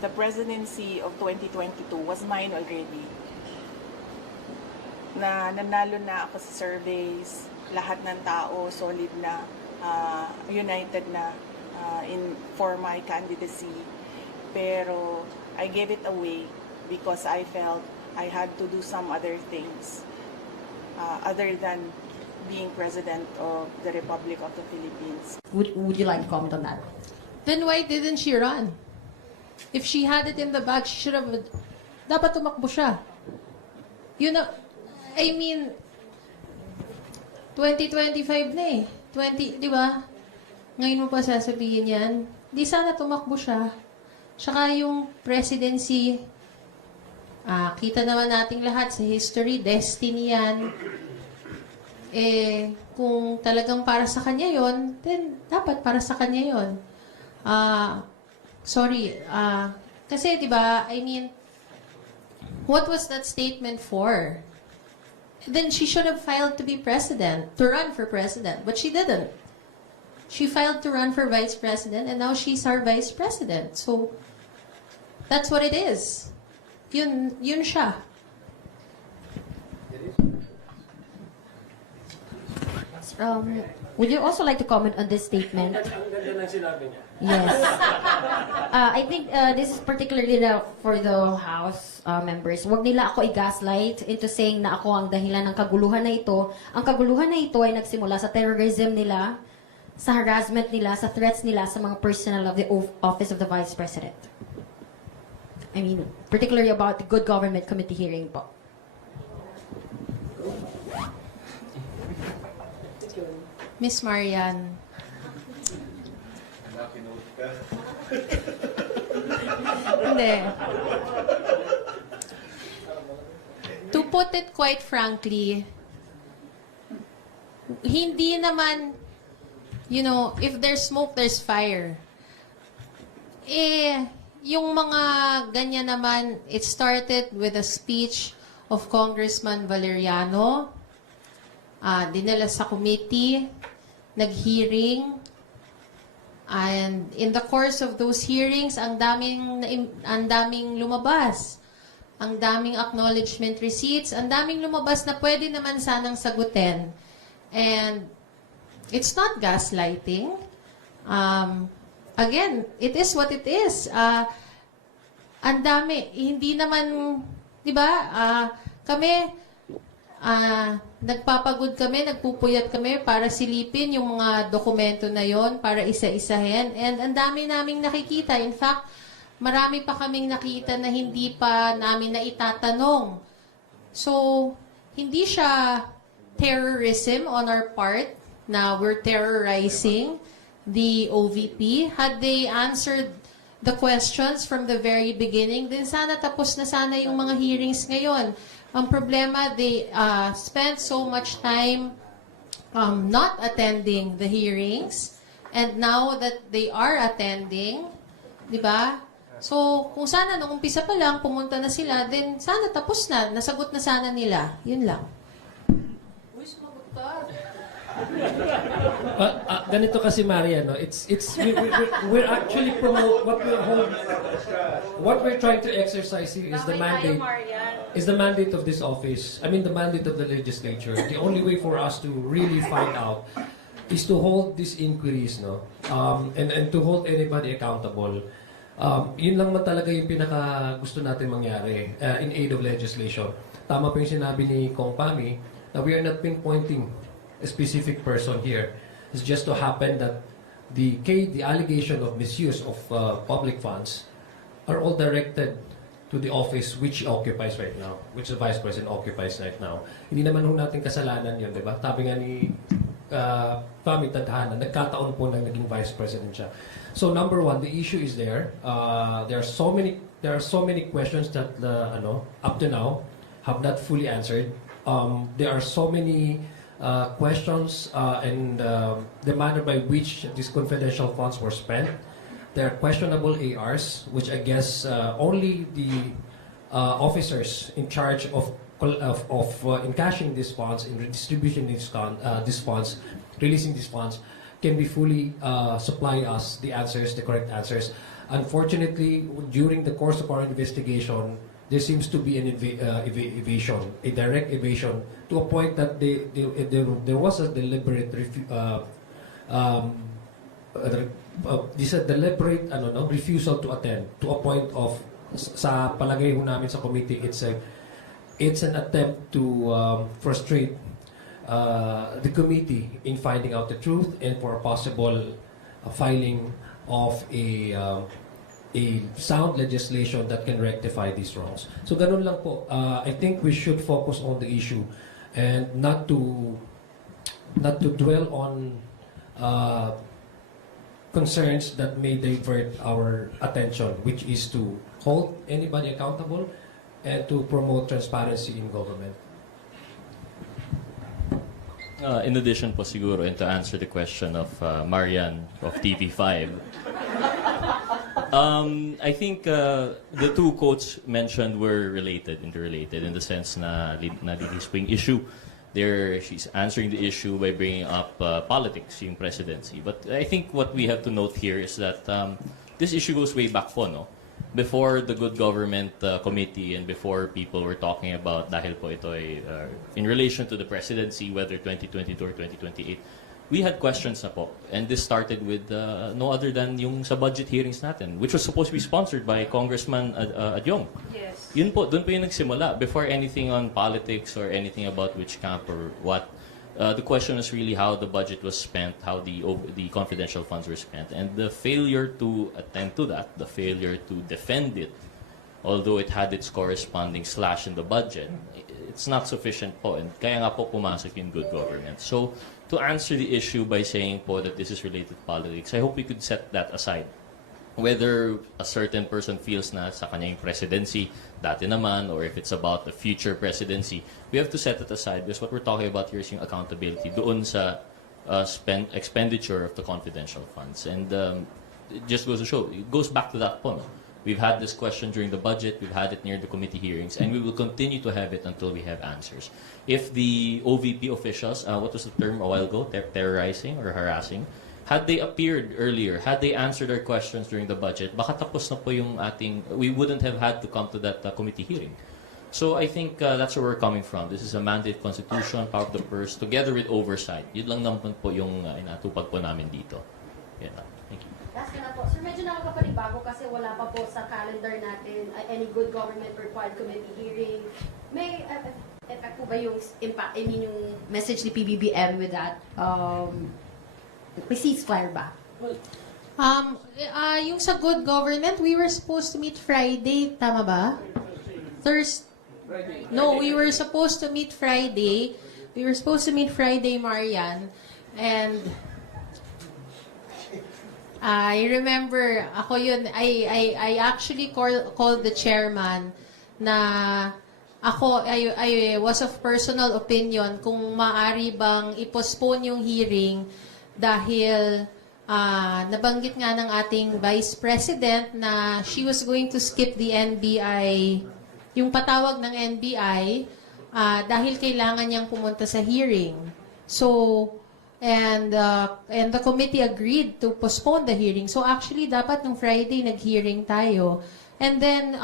the presidency of 2022 was mine already. Na nanalo na ako sa surveys, lahat ng tao solid na, united na for my candidacy. Pero I gave it away because I felt I had to do some other things other than being President of the Republic of the Philippines. Would you like to comment on that? Then why didn't she run? If she had it in the bag, she should have... Dapat tumakbo siya. You know, I mean, 2025 na eh. 20, di ba? Ngayon mo pa sasabihin yan. Di sana tumakbo siya. Tsaka yung presidency, kita naman nating lahat sa history, destiny yan. Eh, kung talagang para sa kanya yon, then dapat para sa kanya yon. Kasi di ba, I mean, what was that statement for? Then she should have filed to be president, to run for president, but she didn't. She filed to run for vice president, and now she's our vice president. So, that's what it is. Yun siya. Would you also like to comment on this statement? Ang ganda ng sinabi niya. Yes. I think this is particularly for the House members. Huwag nila ako i-gaslight into saying na ako ang dahilan ng kaguluhan na ito. Ang kaguluhan na ito ay nagsimula sa terrorism nila, sa harassment nila, sa threats nila sa mga personnel of the Office of the Vice President. I mean, particularly about the Good Government Committee hearing po. Miss Marian. Hindi. To put it quite frankly, hindi naman, you know, if there's smoke, there's fire. Eh, yung mga ganyan naman, it started with a speech of Congressman Valeriano. Dinala sa committee, nag-hearing, and in the course of those hearings, ang daming lumabas. Ang daming acknowledgement receipts, ang daming lumabas na pwede naman sanang sagutin. And it's not gaslighting. Again, it is what it is. Ang dami, hindi naman, di ba, nagpapagod kami, nagpupuyat kami para silipin yung mga dokumento na yon, para isa-isahin. And ang dami naming nakikita. In fact, marami pa kaming nakita na hindi pa namin na itatanong. So, hindi siya terrorism on our part na we're terrorizing the OVP. Had they answered the questions from the very beginning, then sana tapos na sana yung mga hearings ngayon. Ang problema, they spent so much time not attending the hearings, and now that they are attending, di ba? So, kung sana nung umpisa pa lang, pumunta na sila, then sana tapos na, nasagot na sana nila. Yun lang. Uy, sumagot ka. Ganito kasi Maria, no? We're actually promote what we're trying to exercise here is the mandate of this office. I mean the mandate of the legislature. The only way for us to really find out is to hold these inquiries, no? And to hold anybody accountable. Yun lang man talaga yung pinaka gusto natin mangyari in aid of legislation. Tama po yung sinabi ni Kong Pami na we are not pinpointing a specific person here. It's just to happen that the allegation of misuse of public funds are all directed to the office which he occupies right now, which the Vice President occupies right now. Hindi naman ho natin kasalanan yun, di ba? Sabi nga ni Pami Tadhana, nagkataon po na naging Vice President siya. So number one, the issue is there. There are so many questions that up to now have not fully answered. There are so many questions and the manner by which these confidential funds were spent. There are questionable ARs, which I guess only the officers in charge of encashing these funds, in redistributing these funds, releasing these funds, can be fully supply us the answers, the correct answers. Unfortunately, during the course of our investigation, there seems to be an evasion, a direct evasion, to a point that there was a deliberate this a deliberate refusal to attend, to a point of, sa palagay ho namin sa committee, it's an attempt to frustrate the committee in finding out the truth and for a possible filing of a sound legislation that can rectify these wrongs. So ganun lang po. I think we should focus on the issue and not to dwell on concerns that may divert our attention, which is to hold anybody accountable and to promote transparency in government. In addition po siguro, and to answer the question of Marian of TV5, I think the two quotes mentioned were interrelated in the sense na swing issue. She's answering the issue by bringing up politics, yung presidency. But I think what we have to note here is that this issue goes way back po, no? Before the Good Government Committee and before people were talking about dahil po ito ay in relation to the presidency, whether 2022 or 2028, we had questions na po. And this started with no other than yung sa budget hearings natin, which was supposed to be sponsored by Congressman Adyong. Yes. Yun po, doon po yung nagsimula. Before anything on politics or anything about which camp or what, the question was really how the budget was spent, how the confidential funds were spent. And the failure to attend to that, the failure to defend it, although it had its corresponding slash in the budget, it's not sufficient po. And kaya nga po pumasok yung good government. So, to answer the issue by saying po that this is related to politics, I hope we could set that aside. Whether a certain person feels na sa kanyang presidency, dati naman, or if it's about the future presidency, we have to set it aside because what we're talking about here is yung accountability doon sa expenditure of the confidential funds. And it just goes to show, it goes back to that point. We've had this question during the budget, we've had it near the committee hearings, and we will continue to have it until we have answers. If the OVP officials, what was the term a while ago, terrorizing or harassing, had they appeared earlier, had they answered our questions during the budget, baka tapos na po yung ating, we wouldn't have had to come to that committee hearing. So I think that's where we're coming from. This is a mandate constitution, power of the purse, together with oversight. Yun lang naman po yung inatupag po namin dito. Yan lang. Thank you. Last na po. Sir, medyo nakakapanibago kasi wala pa po sa calendar natin any good government required committee hearing. May effect po ba yung impact, yung message ni PBBM with that? May ceasefire ba? Yung sa good government, we were supposed to meet Friday, tama ba? No, we were supposed to meet Friday. We were supposed to meet Friday, Marian. And I remember, ako yun, I actually called the chairman na ako, I was of personal opinion kung maaari bang i-postpone yung hearing dahil nabanggit nga ng ating Vice President na she was going to skip the NBI, yung patawag ng NBI, dahil kailangan niyang pumunta sa hearing. So, and the committee agreed to postpone the hearing. So actually, dapat nung Friday nag-hearing tayo. And then,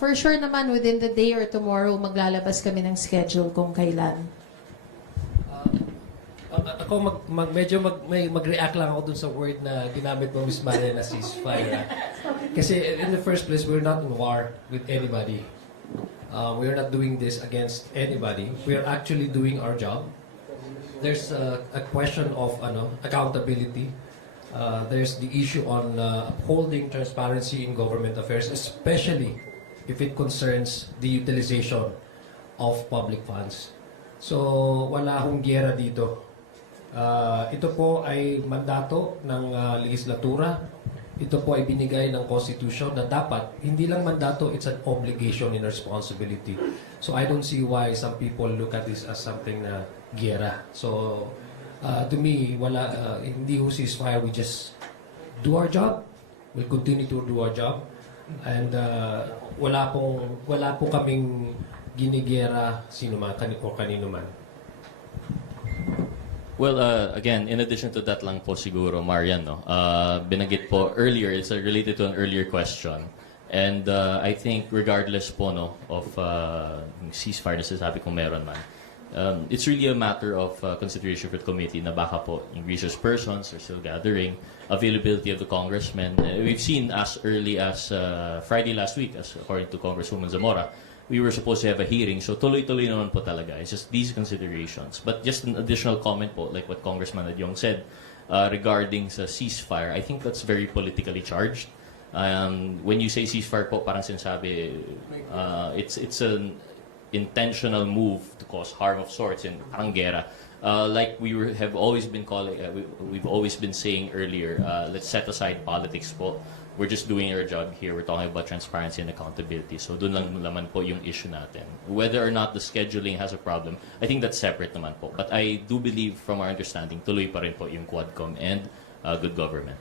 for sure naman, within the day or tomorrow, maglalabas kami ng schedule kung kailan. Ako medyo mag-react lang ako dun sa word na ginamit mo, Miss Maria, na ceasefire. Kasi in the first place, we're not in war with anybody. We're not doing this against anybody. We're actually doing our job. There's a question of accountability. There's the issue on upholding transparency in government affairs, especially if it concerns the utilization of public funds. So, wala akong giyera dito. Ito po ay mandato ng legislatura. Ito po ay binigay ng Constitution na dapat, hindi lang mandato, it's an obligation and responsibility. So I don't see why some people look at this as something na giyera. So to me, hindi ho ceasefire. We just do our job. We'll continue to do our job. And wala po kaming ginigera sino man o kanino man. Well, again, in addition to that lang po siguro, Marian, no, binanggit po earlier, it's related to an earlier question. And I think regardless po no, of ceasefire na sinasabi kung meron man, it's really a matter of consideration for the committee na baka po yung resource persons are still gathering, availability of the congressmen. We've seen as early as Friday last week, as according to Congresswoman Zamora, we were supposed to have a hearing. So tuloy-tuloy naman po talaga. It's just these considerations. But just an additional comment po, like what Congressman Adyong said, regarding sa ceasefire, I think that's very politically charged. When you say ceasefire po, parang sinasabi, it's an intentional move to cause harm of sorts in parang gera. Like have always been calling, we've always been saying earlier, let's set aside politics po. We're just doing our job here. We're talking about transparency and accountability. So dun lang naman po yung issue natin. Whether or not the scheduling has a problem, I think that's separate naman po. But I do believe from our understanding, tuloy pa rin po yung Quadcom and good government.